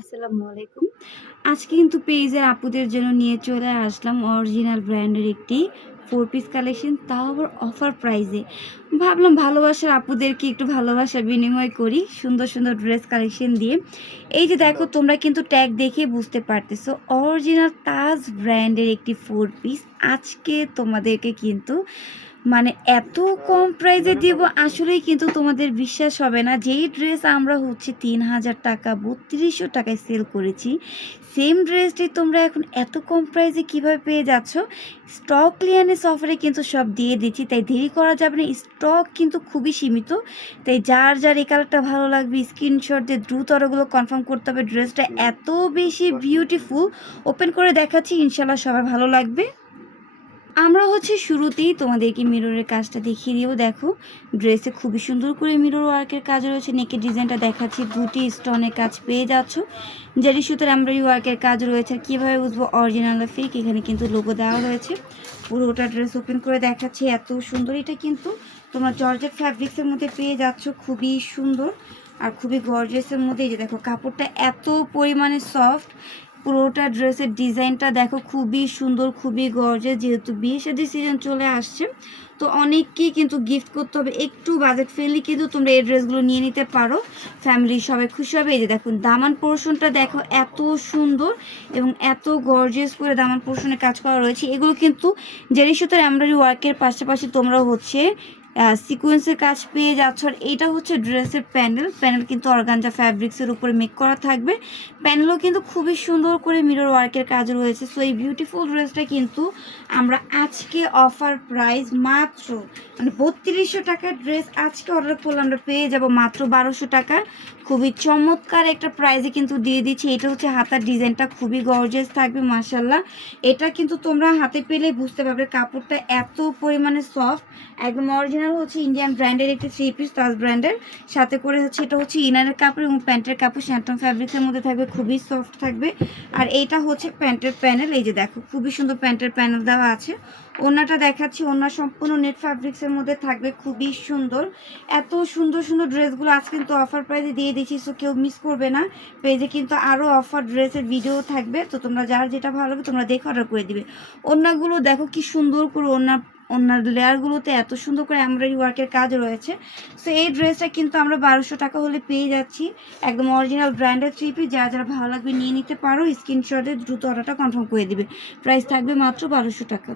আসসালামু আলাইকুম। আজকে কিন্তু পেজের আপুদের জন্য নিয়ে চলে আসলাম অরিজিনাল ব্র্যান্ডের একটি 4 পিস কালেকশন, তাও আবার অফার প্রাইজে। ভাবলাম ভালোবাসার আপুদেরকে একটু ভালোবাসা বিনিময় করি সুন্দর, সুন্দর ড্রেস কালেকশন দিয়ে। এই যে দেখো তোমরা কিন্তু ট্যাগ দেখেই বুঝতে পারতেছো অরিজিনাল তাজ ব্র্যান্ডের একটি 4 পিস আজকে তোমাদেরকে কিন্তু মানে এত কম প্রাইসে দিব আসলেই কিন্তু তোমাদের বিশ্বাস হবে না। যেই ড্রেস আমরা হচ্ছে ৩,০০০ টাকা ৩২০০ টাকায় সেল করেছি, সেম ড্রেসটি তোমরা এখন এত কম প্রাইসে কিভাবে পেয়ে যাচ্ছ? স্টক ক্লিয়ারেন্স অফারে কিন্তু সব দিয়ে দিচ্ছি, তাই দেরি করা যাবে না। স্টক কিন্তু খুবই সীমিত, তাই যার যার এই কালারটা ভালো লাগবে স্ক্রিনশট দিয়ে দ্রুত অর্ডারগুলো কনফার্ম করতে হবে। ড্রেসটা এত বেশি বিউটিফুল, ওপেন করে দেখাচ্ছি, ইনশাল্লাহ সবার ভালো লাগবে। আমরা হচ্ছে শুরুতেই তোমাদেরকে মিররের কাজটা দেখিয়ে দিব। দেখো ড্রেসে খুবই সুন্দর করে মিরর ওয়ার্কের কাজ রয়েছে। নেকের ডিজাইনটা দেখাচ্ছি, দুটি স্টোনের কাজ পেয়ে যাচ্ছ। জারি সুতার এমব্রয়ডারি ওয়ার্কের কাজ রয়েছে। আর কীভাবে বুঝবো অরিজিনাল ফেক, এখানে কিন্তু লোগো দেওয়া রয়েছে। পুরোটা ড্রেস ওপেন করে দেখাচ্ছি, এত সুন্দর। এটা কিন্তু তোমরা জর্জেট ফ্যাব্রিক্সের মধ্যে পেয়ে যাচ্ছ, খুবই সুন্দর আর খুবই গর্জিয়াসের মধ্যে। এই যে দেখো কাপড়টা এত পরিমাণে সফট, পুরোটা ড্রেসের ডিজাইনটা দেখো খুবই সুন্দর, খুবই গর্জিয়াস। যেহেতু বিয়ে শাদীর সিজন চলে আসছে, তো অনেককেই কিন্তু গিফট করতে হবে, একটু বাজেট ফ্রেন্ডলি কিন্তু তোমরা এই ড্রেসগুলো নিয়ে নিতে পারো। ফ্যামিলি সবাই খুশি হবে। এই যে দেখুন দামান পোর্শনটা দেখো এত সুন্দর এবং এত গর্জিয়াস করে দামান পোর্শনে কাজ করা রয়েছে। এগুলো কিন্তু জেরি সুতার এমব্রয়ডারি ওয়ার্কের পাশাপাশি তোমরা হচ্ছে সিকোয়েন্সের কাজ পেয়ে যাচ্ছ। আর এইটা হচ্ছে ড্রেসের প্যানেল কিন্তু অর্গানজা ফ্যাব্রিক্সের উপরে মেক করা থাকবে। প্যানেলও কিন্তু খুবই সুন্দর করে মিরর ওয়ার্কের কাজ রয়েছে। সো এই বিউটিফুল ড্রেসটা কিন্তু আমরা আজকে অফার প্রাইস মাত্র মানে ৩২০০ টাকার ড্রেস আজকে অর্ডার করলে আমরা পেয়ে যাব মাত্র ১২০০ টাকা। খুবই চমৎকার একটা প্রাইজে কিন্তু দিয়ে দিচ্ছি। এটা হচ্ছে হাতার ডিজাইনটা খুবই গর্জিয়াস থাকবে মাশাল্লাহ। এটা কিন্তু তোমরা হাতে পেলে বুঝতে পারবে কাপড়টা এত পরিমাণে সফট, একদম অরিজিনাল হচ্ছে ইন্ডিয়ান ব্র্যান্ডের একটি 3 পিস তাজ ব্র্যান্ডের। সাথে করে হচ্ছে এটা হচ্ছে ইনারের কাপড় এবং প্যান্টের কাপড় শ্যান্টন ফ্যাব্রিক্সের মধ্যে থাকবে, খুবই সফট থাকবে। আর এইটা হচ্ছে প্যান্টের প্যানেল। এই যে দেখো খুবই সুন্দর প্যান্টের প্যানেল দেওয়া আছে। ওড়নাটা দেখাচ্ছি, ওড়না সম্পূর্ণ নেট ফ্যাব্রিক্সের মধ্যে থাকবে, খুবই সুন্দর। এত সুন্দর সুন্দর ড্রেসগুলো আজ কিন্তু অফার প্রাইসে দিয়ে দিচ্ছি, সো কেউ মিস করবে না। পেজে কিন্তু আরও অফার ড্রেসের ভিডিও থাকবে, তো তোমরা যার যেটা ভালো লাগবে তোমরা দেখে অর্ডার করে দিবে। ওড়নাগুলো দেখো কি সুন্দর করে ওনার লেয়ারগুলোতে এত সুন্দর করে এমব্রয়ডারি ওয়ার্কের কাজ রয়েছে। সো এই ড্রেসটা কিন্তু আমরা ১২০০ টাকা হলে পেয়ে যাচ্ছি, একদম অরিজিনাল ব্র্যান্ডের 3 পিস। যারা যারা ভালো লাগবে নিয়ে নিতে পারো, স্ক্রিনশটে দ্রুত অর্ডারটা কনফার্ম করে দিবে। প্রাইস থাকবে মাত্র ১২০০ টাকা।